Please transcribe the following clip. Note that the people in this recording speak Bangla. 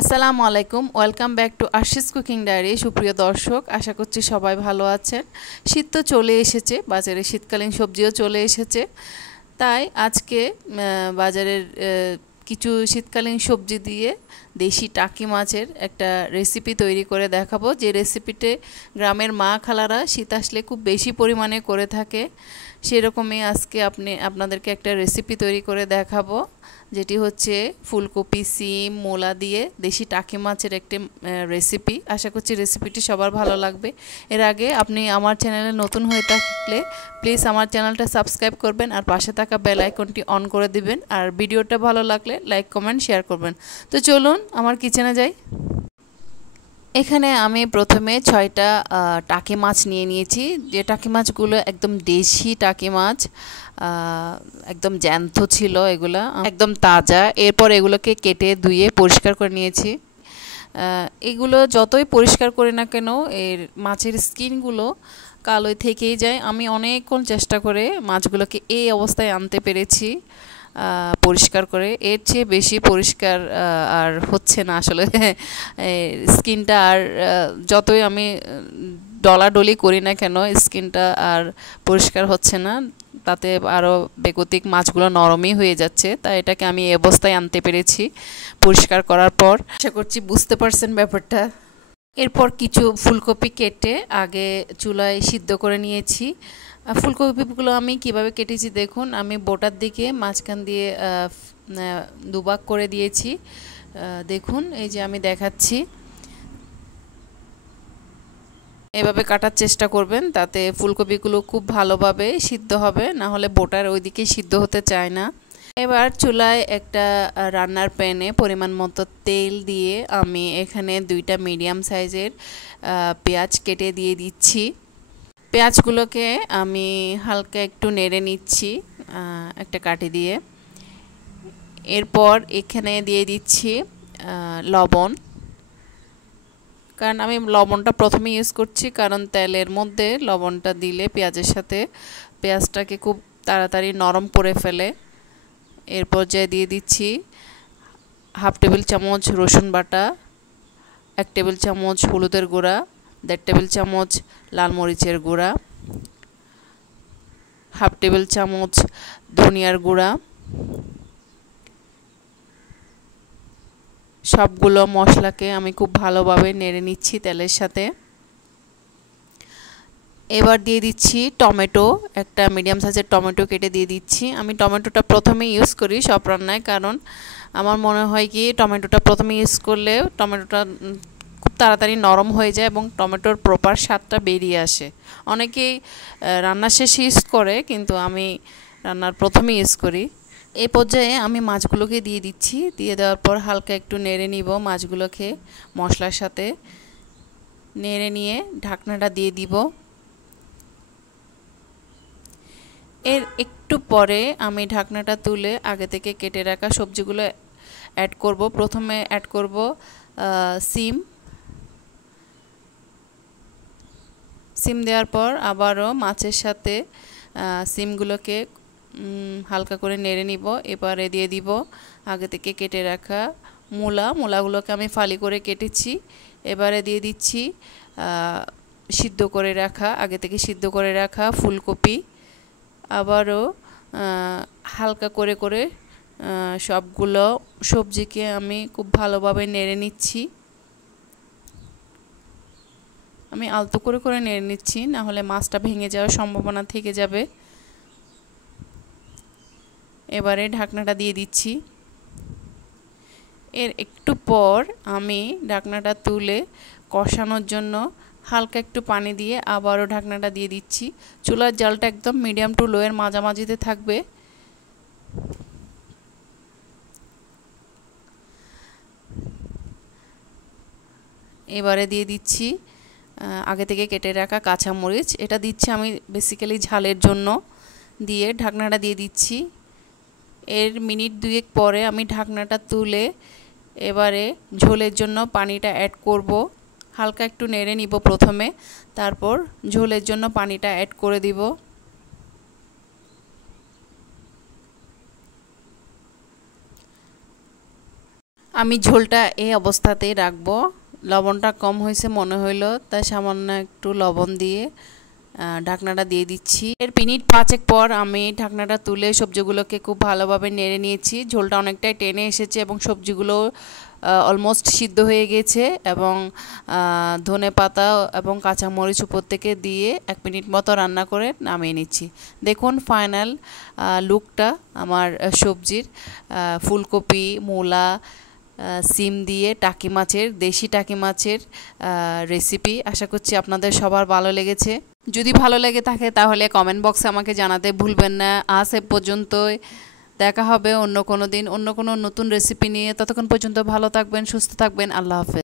আসসালামু আলাইকুম, welcome back to Ashis cooking diary. সুপ্রিয় দর্শক, আশা করছি সবাই ভালো আছেন। শীত তো চলে এসেছে, বাজারে শীতকালীন সবজিও চলে এসেছে। তাই আজকে বাজারের কিছু শীতকালীন সবজি দিয়ে দেশি টাকি মাছের একটা রেসিপি তৈরি করে দেখাবো, যে রেসিপিতে গ্রামের মা খালারা শীত আসলে খুব বেশি পরিমাণে করে থাকে। সেরকমই আজকে আপনাদেরকে একটা রেসিপি তৈরি করে দেখাবো, যেটি হচ্ছে ফুলকপি, সিম, মূলা দিয়ে দেশি টাকি মাছের একটি রেসিপি। আশা করছি রেসিপিটি সবার ভালো লাগবে। এর আগে আপনি আমার চ্যানেলে নতুন হয়ে থাকলে প্লিজ আমার চ্যানেলটা সাবস্ক্রাইব করবেন আর পাশে থাকা বেল আইকনটি অন করে দিবেন। আর ভিডিওটা ভালো লাগলে লাইক, কমেন্ট, শেয়ার করবেন। তো চলুন আমার কিচেনে যাই। এখানে আমি প্রথমে 6টা টাকি মাছ নিয়ে নিয়েছি। যে টাকি মাছগুলো একদম দেশি টাকি মাছ, একদম জ্যান্ত ছিল, এগুলা একদম তাজা। এরপর এগুলোকে কেটে ধুয়ে পরিষ্কার করে নিয়েছি। এগুলো যতই পরিষ্কার করি না কেন, এর মাছের স্কিনগুলো কালোই থেকেই যায়। আমি অনেকক্ষণ চেষ্টা করে মাছগুলোকে এই অবস্থায় আনতে পেরেছি পরিষ্কার করে। এর চেয়ে বেশি পরিষ্কার আর হচ্ছে না আসলে। স্কিনটা আর যতই আমি ডলাডলি করি না কেন, স্কিনটা আর পরিষ্কার হচ্ছে না, তাতে আরও বেগতিক মাছগুলো নরমই হয়ে যাচ্ছে। তাই এটাকে আমি এই অবস্থায় আনতে পেরেছি পরিষ্কার করার পর। আশা করছি বুঝতে পারছেন ব্যাপারটা। এরপর কিছু ফুলকপি কেটে আগে চুলায় সিদ্ধ করে নিয়েছি। ফুলকপিগুলো আমি কিভাবে কেটেছি দেখুন। আমি বোটার দিকে মাঝখান দিয়ে দুভাগ করে দিয়েছি। দেখুন, এই যে আমি দেখাচ্ছি, এভাবে কাটার চেষ্টা করবেন, তাতে ফুলকপিগুলো খুব ভালোভাবে সিদ্ধ হবে, না হলে বোটার ওইদিকে সিদ্ধ হতে চায় না। এবার চুলায় একটা রান্নার প্যানে পরিমাণ মতো তেল দিয়ে আমি এখানে 2টা মিডিয়াম সাইজের পেঁয়াজ কেটে দিয়ে দিচ্ছি। পেঁয়াজগুলোকে আমি হালকা একটু নেড়ে নিচ্ছি একটা কাঠি দিয়ে। এরপর এখানে দিয়ে দিচ্ছি লবণ, কারণ আমি লবণটা প্রথমে ইউজ করছি, কারণ তেলের মধ্যে লবণটা দিলে পেঁয়াজের সাথে পেঁয়াজটাকে খুব তাড়াতাড়ি নরম করে ফেলে। এরপর যে দিয়ে দিচ্ছি 1/2 টেবিল চামচ রসুন বাটা, 1 টেবিল চামচ হলুদের গুঁড়া, 1.5 টেবিল চামচ লাল মরিচের গুঁড়া, 1/2 টেবিল চামচ ধনিয়ার গুঁড়া। সবগুলো মশলাকে আমি খুব ভালোভাবে নেড়ে নিচ্ছি তেলের সাথে। এবার দিয়ে দিচ্ছি টমেটো, একটা মিডিয়াম সাইজের টমেটো কেটে দিয়ে দিচ্ছি। আমি টমেটোটা প্রথমে ইউজ করি সব রান্নায়, কারণ আমার মনে হয় কি টমেটোটা প্রথমে ইউজ করলে টমেটোটা খুব তাড়াতাড়ি নরম হয়ে যায় এবং টমেটোর প্রপার স্বাদটা বেরিয়ে আসে। অনেকেই রান্নার শেষে ইউজ করে, কিন্তু আমি রান্নার প্রথমে ইউজ করি। এই পর্যায়ে আমি মাছগুলোকে দিয়ে দিচ্ছি। দিয়ে দেওয়ার পর হালকা একটু নেড়ে নিব মাছগুলোকে মশলার সাথে। নেড়ে নিয়ে ঢাকনাটা দিয়ে দিব। এর একটু পরে আমি ঢাকনাটা তুলে আগে থেকে কেটে রাখা সবজিগুলো অ্যাড করব। প্রথমে অ্যাড করব সিম দেওয়ার পর আবারও মাছের সাথে সিমগুলোকে হালকা করে নেড়ে নিব। এবারে দিয়ে দিব আগে থেকে কেটে রাখা মূলাগুলোকে আমি ফালি করে কেটেছি। এবারে দিয়ে দিচ্ছি আগে থেকে সিদ্ধ করে রাখা ফুলকপি। আবারও হালকা করে করে সবগুলো সবজিকে আমি খুব ভালোভাবে নেড়ে নিচ্ছি। আমি আলতো করে করে নেড়ে নিচ্ছি, না হলে মাছটা ভেঙে যাওয়ার সম্ভাবনা থেকে যাবে। এবারে ঢাকনাটা দিয়ে দিচ্ছি। এর একটু পর আমি ঢাকনাটা তুলে কষানোর জন্য হালকা একটু পানি দিয়ে আবারও ঢাকনাটা দিয়ে দিচ্ছি। চুলার জালটা একদম মিডিয়াম টু লো এর মাঝামাঝিতে থাকবে। এবারে দিয়ে দিচ্ছি আগে থেকে কেটে রাখা কাঁচামরিচ। এটা দিচ্ছি আমি বেসিক্যালি ঝালের জন্য। দিয়ে ঢাকনাটা দিয়ে দিচ্ছি। এর মিনিট 2 পরে আমি ঢাকনাটা তুলে এবারে ঝোলের জন্য পানিটা অ্যাড করব। হালকা একটু নেড়ে নিব প্রথমে, তারপর ঝোলের জন্য পানিটা অ্যাড করে দিব। আমি ঝোলটা এই অবস্থাতেই রাখবো। লবণটা কম হয়েছে মনে হইলো, তাই সামান্য একটু লবণ দিয়ে ঢাকনাটা দিয়ে দিচ্ছি। মিনিট 5 পর আমি ঢাকনাটা তুলে সবজিগুলোকে খুব ভালোভাবে নেড়ে নিয়েছি। ঝোলটা অনেকটাই টেনে এসেছে এবং সবজিগুলো অলমোস্ট সিদ্ধ হয়ে গেছে এবং ধনেপাতা এবং কাঁচামরিচ উপর থেকে দিয়ে 1 মিনিট মতো রান্না করে নামিয়ে নিচ্ছি। দেখুন ফাইনাল লুকটা আমার সবজির। ফুলকপি, মূলা, সিম দিয়ে টাকি মাছের, দেশি টাকি মাছের রেসিপি। আশা করছি আপনাদের সবার ভালো লেগেছে। যদি ভালো লেগে থাকে তাহলে কমেন্ট বক্সে আমাকে জানাতে ভুলবেন না। আজ এ পর্যন্তই, দেখা হবে অন্য কোনো দিন অন্য কোনো নতুন রেসিপি নিয়ে। ততক্ষণ পর্যন্ত ভালো থাকবেন, সুস্থ থাকবেন। আল্লাহ হাফেজ।